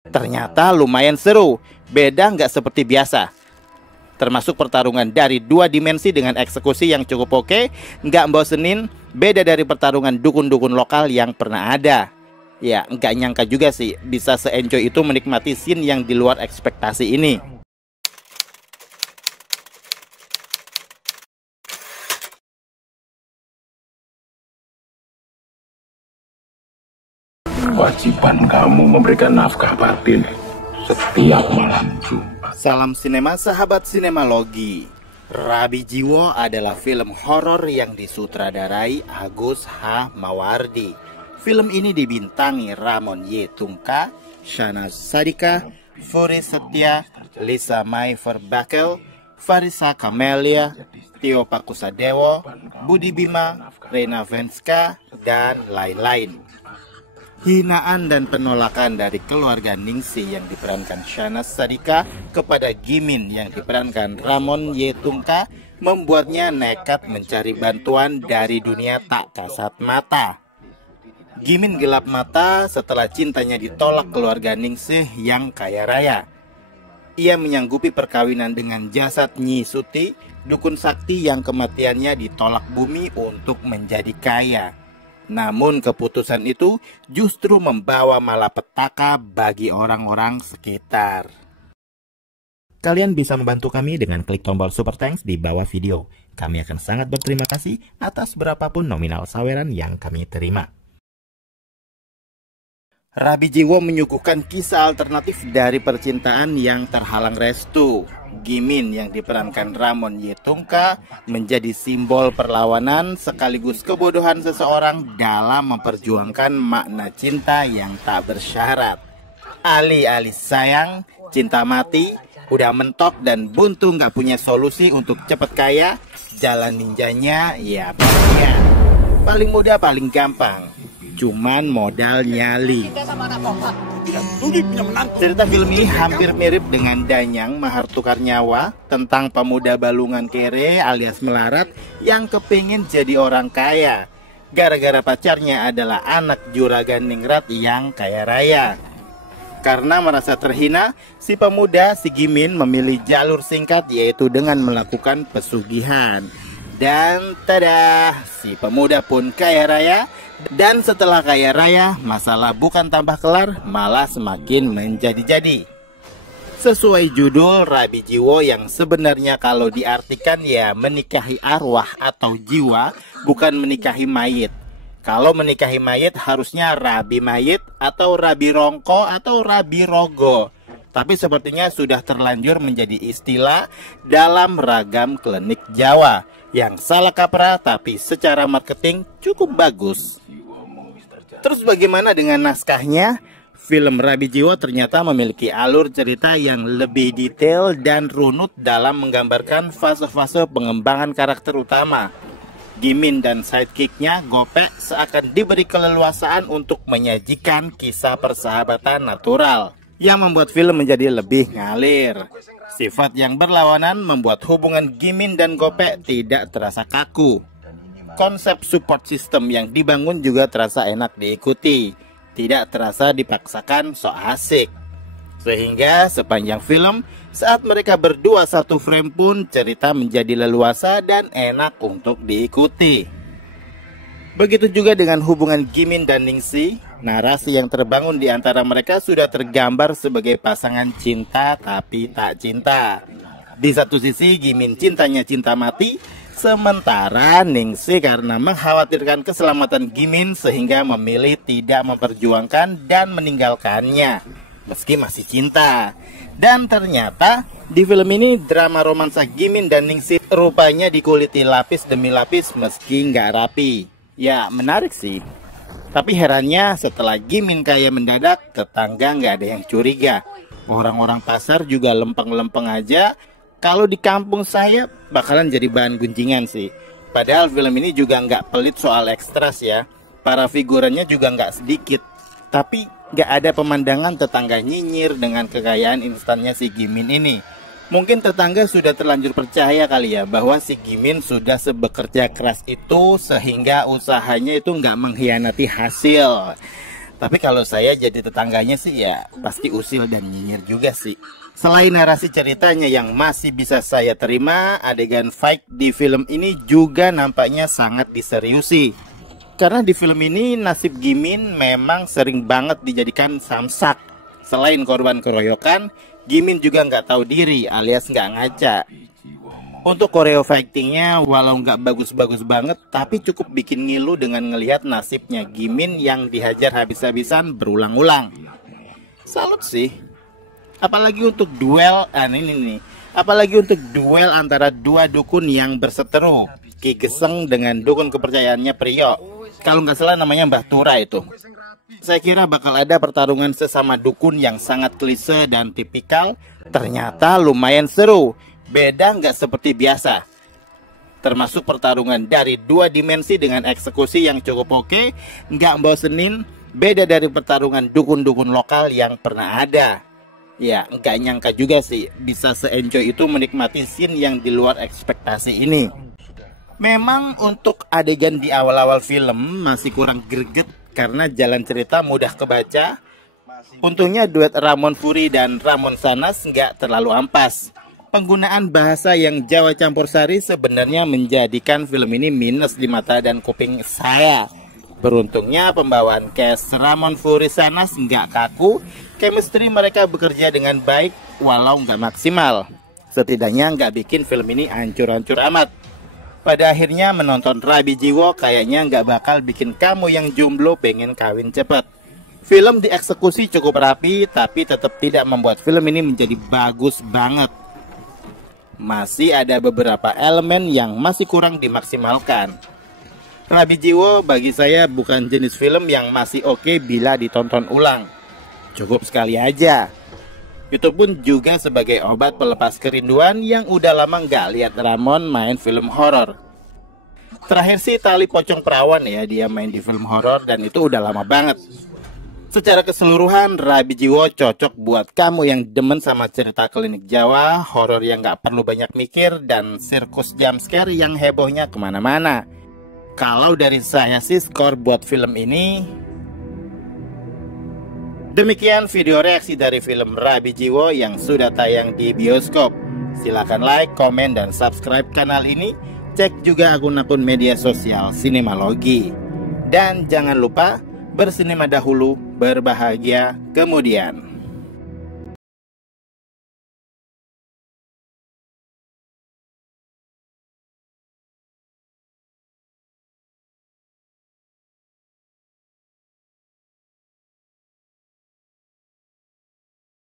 Ternyata lumayan seru, beda nggak seperti biasa. Termasuk pertarungan dari 2 dimensi dengan eksekusi yang cukup oke, nggak bosenin, beda dari pertarungan dukun-dukun lokal yang pernah ada. Ya, nggak nyangka juga sih bisa se-enjoy itu menikmati scene yang di luar ekspektasi ini. Kewajiban kamu memberikan nafkah batin setiap malam Jumat. Salam sinema sahabat sinemalogi. Rabi Jiwo adalah film horor yang disutradarai Agus H. Mawardi. Film ini dibintangi Ramon Y. Tungka, Syahnaz Sadiqah, Furi Setia, Lisa Mai Verbakel, Farisa Kamelia, Tio Pakusadewo, Budi Bima, Reina Venska, dan lain-lain. Hinaan dan penolakan dari keluarga Ningsih yang diperankan Syahnaz Sadiqah kepada Gimin yang diperankan Ramon Y. Tungka membuatnya nekat mencari bantuan dari dunia tak kasat mata. Gimin gelap mata setelah cintanya ditolak keluarga Ningsih yang kaya raya. Ia menyanggupi perkawinan dengan jasad Nyi Suti, dukun sakti yang kematiannya ditolak bumi untuk menjadi kaya. Namun keputusan itu justru membawa malapetaka bagi orang-orang sekitar. Kalian bisa membantu kami dengan klik tombol Super Thanks di bawah video. Kami akan sangat berterima kasih atas berapapun nominal saweran yang kami terima. Rabi Jiwo menyuguhkan kisah alternatif dari percintaan yang terhalang restu. Gimin yang diperankan Ramon Y. Tungka menjadi simbol perlawanan sekaligus kebodohan seseorang dalam memperjuangkan makna cinta yang tak bersyarat. Alih-alih sayang, cinta mati, udah mentok dan buntu nggak punya solusi untuk cepet kaya, jalan ninjanya ya ya. Paling mudah paling gampang, cuman modal nyali. Cerita film ini hampir mirip dengan Danyang Mahar Tukar Nyawa tentang pemuda balungan kere alias melarat yang kepingin jadi orang kaya gara-gara pacarnya adalah anak juragan ningrat yang kaya raya. Karena merasa terhina, si pemuda si Gimin memilih jalur singkat yaitu dengan melakukan pesugihan. Dan tada, si pemuda pun kaya raya. Dan setelah kaya raya, masalah bukan tambah kelar, malah semakin menjadi-jadi. Sesuai judul Rabi Jiwo yang sebenarnya kalau diartikan ya menikahi arwah atau jiwa, bukan menikahi mayit. Kalau menikahi mayit harusnya Rabi Mayit atau Rabi Rongko atau Rabi Rogo. Tapi sepertinya sudah terlanjur menjadi istilah dalam ragam klinik Jawa yang salah kaprah tapi secara marketing cukup bagus. Terus bagaimana dengan naskahnya? Film Rabi Jiwo ternyata memiliki alur cerita yang lebih detail dan runut dalam menggambarkan fase-fase pengembangan karakter utama. Gimin dan sidekicknya Gopek seakan diberi keleluasaan untuk menyajikan kisah persahabatan natural yang membuat film menjadi lebih ngalir. Sifat yang berlawanan membuat hubungan Gimin dan Gopek tidak terasa kaku. Konsep support system yang dibangun juga terasa enak diikuti, tidak terasa dipaksakan sok asik. Sehingga sepanjang film, saat mereka berdua satu frame pun cerita menjadi leluasa dan enak untuk diikuti. Begitu juga dengan hubungan Gimin dan Ningsih, narasi yang terbangun di antara mereka sudah tergambar sebagai pasangan cinta tapi tak cinta. Di satu sisi Gimin cintanya cinta mati, sementara Ningsih karena mengkhawatirkan keselamatan Gimin sehingga memilih tidak memperjuangkan dan meninggalkannya meski masih cinta. Dan ternyata di film ini drama romansa Gimin dan Ningsih rupanya dikuliti lapis demi lapis meski nggak rapi. Ya menarik sih. Tapi herannya setelah Gimin kaya mendadak, tetangga nggak ada yang curiga. Orang-orang pasar juga lempeng-lempeng aja. Kalau di kampung saya bakalan jadi bahan gunjingan sih. Padahal film ini juga nggak pelit soal ekstras ya. Para figurannya juga nggak sedikit. Tapi nggak ada pemandangan tetangga nyinyir dengan kekayaan instannya si Gimin ini. Mungkin tetangga sudah terlanjur percaya kali ya bahwa si Gimin sudah sebekerja keras itu sehingga usahanya itu nggak mengkhianati hasil. Tapi kalau saya jadi tetangganya sih ya pasti usil dan nyinyir juga sih. Selain narasi ceritanya yang masih bisa saya terima, adegan fight di film ini juga nampaknya sangat diseriusi. Karena di film ini nasib Gimin memang sering banget dijadikan samsak. Selain korban keroyokan, Gimin juga nggak tahu diri alias nggak ngaca. Untuk koreo fightingnya walau nggak bagus-bagus banget, tapi cukup bikin ngilu dengan ngelihat nasibnya Gimin yang dihajar habis-habisan berulang-ulang. Salut sih. Apalagi untuk duel, apalagi untuk duel antara dua dukun yang berseteru, Ki Geseng dengan dukun kepercayaannya Priyo. Kalau nggak salah namanya Mbah Tura itu. Saya kira bakal ada pertarungan sesama dukun yang sangat klise dan tipikal. Ternyata lumayan seru. Beda nggak seperti biasa. Termasuk pertarungan dari dua dimensi dengan eksekusi yang cukup oke, nggak bosenin. Beda dari pertarungan dukun-dukun lokal yang pernah ada. Ya, nggak nyangka juga sih bisa se-enjoy itu menikmati scene yang di luar ekspektasi ini. Memang untuk adegan di awal-awal film masih kurang greget karena jalan cerita mudah kebaca. Untungnya duet Ramon Fury dan Ramon Sanas nggak terlalu ampas. Penggunaan bahasa yang Jawa campur sari sebenarnya menjadikan film ini minus di mata dan kuping saya. Beruntungnya pembawaan cast Ramon Fury Sanas nggak kaku. Chemistry mereka bekerja dengan baik walau nggak maksimal. Setidaknya nggak bikin film ini hancur-hancur amat. Pada akhirnya menonton Rabi Jiwo kayaknya nggak bakal bikin kamu yang jomblo pengen kawin cepet. Film dieksekusi cukup rapi tapi tetap tidak membuat film ini menjadi bagus banget. Masih ada beberapa elemen yang masih kurang dimaksimalkan. Rabi Jiwo bagi saya bukan jenis film yang masih oke bila ditonton ulang. Cukup sekali aja. Itu pun juga sebagai obat pelepas kerinduan yang udah lama nggak lihat Ramon main film horor. Terakhir sih Tali Pocong Perawan ya, dia main di film horor dan itu udah lama banget. Secara keseluruhan, Rabi Jiwo cocok buat kamu yang demen sama cerita klinik Jawa, horor yang gak perlu banyak mikir, dan sirkus jumpscare yang hebohnya kemana-mana. Kalau dari saya sih skor buat film ini. Demikian video reaksi dari film Rabi Jiwo yang sudah tayang di bioskop. Silahkan like, komen, dan subscribe kanal ini. Cek juga akun-akun media sosial Sinemalogi. Dan jangan lupa bersinema dahulu, berbahagia kemudian.